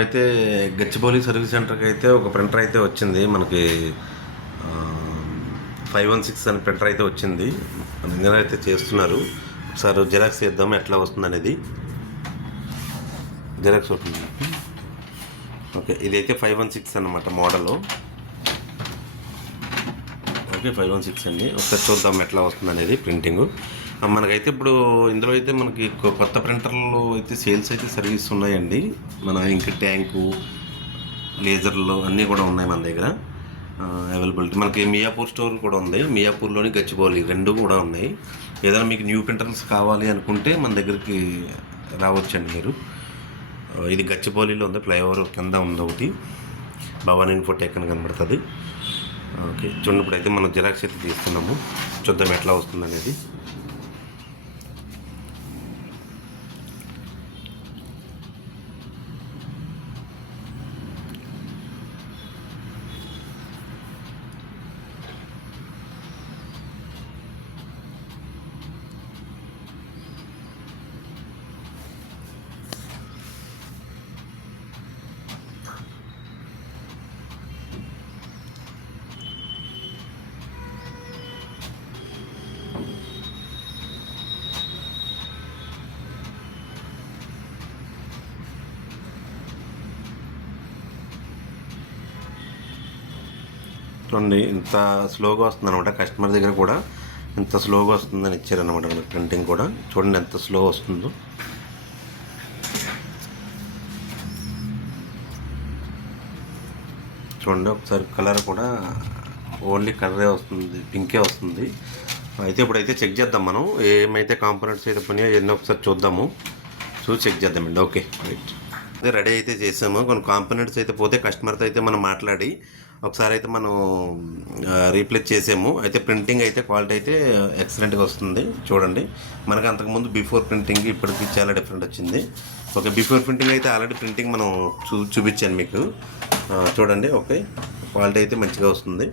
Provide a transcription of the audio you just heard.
అయితే గచ్చిబౌలి సర్వీస్ సెంటర్కి అయితే ఒక ప్రింటర్ అయితే వచ్చింది మనకి 516 అని ప్రింటర్ అయితే వచ్చింది. మన ఇంజనీర్ అయితే చేస్తున్నారు. ఒకసారి జిరాక్స్ చేద్దాం ఎట్లా వస్తుంది అనేది. జిరాక్స్ అవుతుంది. ఓకే, ఇదైతే 516 అన్నమాట మోడలు. ఓకే, 516 అండి. ఒకసారి చూద్దాం ఎట్లా వస్తుంది అనేది ప్రింటింగ్. మనకైతే ఇప్పుడు ఇందులో అయితే మనకి కొత్త ప్రింటర్లు అయితే సేల్స్ అయితే సర్వీస్ ఉన్నాయండి. మన ఇంక్ ట్యాంకు, లేజర్లు అన్నీ కూడా ఉన్నాయి మన దగ్గర అవైలబిలిటీ. మనకి మియాపూర్ స్టోర్ కూడా ఉంది. మియాపూర్లోని గచ్చిబౌలి రెండు కూడా ఉన్నాయి. ఏదైనా మీకు న్యూ ప్రింటర్స్ కావాలి అనుకుంటే మన దగ్గరికి రావచ్చండి మీరు. ఇది గచ్చిబౌలిలో ఉంది, ఫ్లైఓవర్ కింద ఉంది ఒకటి, భవానీ ఇన్ఫోటెక్ అని కనబడుతుంది. ఓకే, చూడండి అయితే మనం జిరాక్స్ అయితే తీస్తున్నాము. చూద్దాం ఎట్లా వస్తుంది అనేది. చూడండి ఇంత స్లోగా వస్తుంది అనమాట. కస్టమర్ దగ్గర కూడా ఇంత స్లోగా వస్తుందని ఇచ్చారనమాట మనకి ప్రింటింగ్ కూడా. చూడండి ఎంత స్లో వస్తుందో. చూడండి ఒకసారి కలర్ కూడా ఓన్లీ కలరే వస్తుంది, పింకే వస్తుంది. అయితే ఇప్పుడైతే చెక్ చేద్దాం మనం ఏమైతే కాంపోనెంట్స్ అయితే పనియో ఎన్నో ఒకసారి చూద్దాము, చూసి చెక్ చేద్దామండి. ఓకే రైట్, అదే రెడీ అయితే చేసాము. కొన్ని కాంపోనెంట్స్ అయితే పోతే కస్టమర్తో అయితే మనం మాట్లాడి ఒకసారి అయితే మనం రీప్లేస్ చేసాము. అయితే ప్రింటింగ్ అయితే క్వాలిటీ అయితే ఎక్సలెంట్గా వస్తుంది. చూడండి మనకు అంతకుముందు బిఫోర్ ప్రింటింగ్ ఇప్పటికి చాలా డిఫరెంట్ వచ్చింది. ఓకే, బిఫోర్ ప్రింటింగ్ అయితే ఆల్రెడీ ప్రింటింగ్ మనం చూపించాను మీకు. చూడండి ఓకే, క్వాలిటీ అయితే మంచిగా వస్తుంది.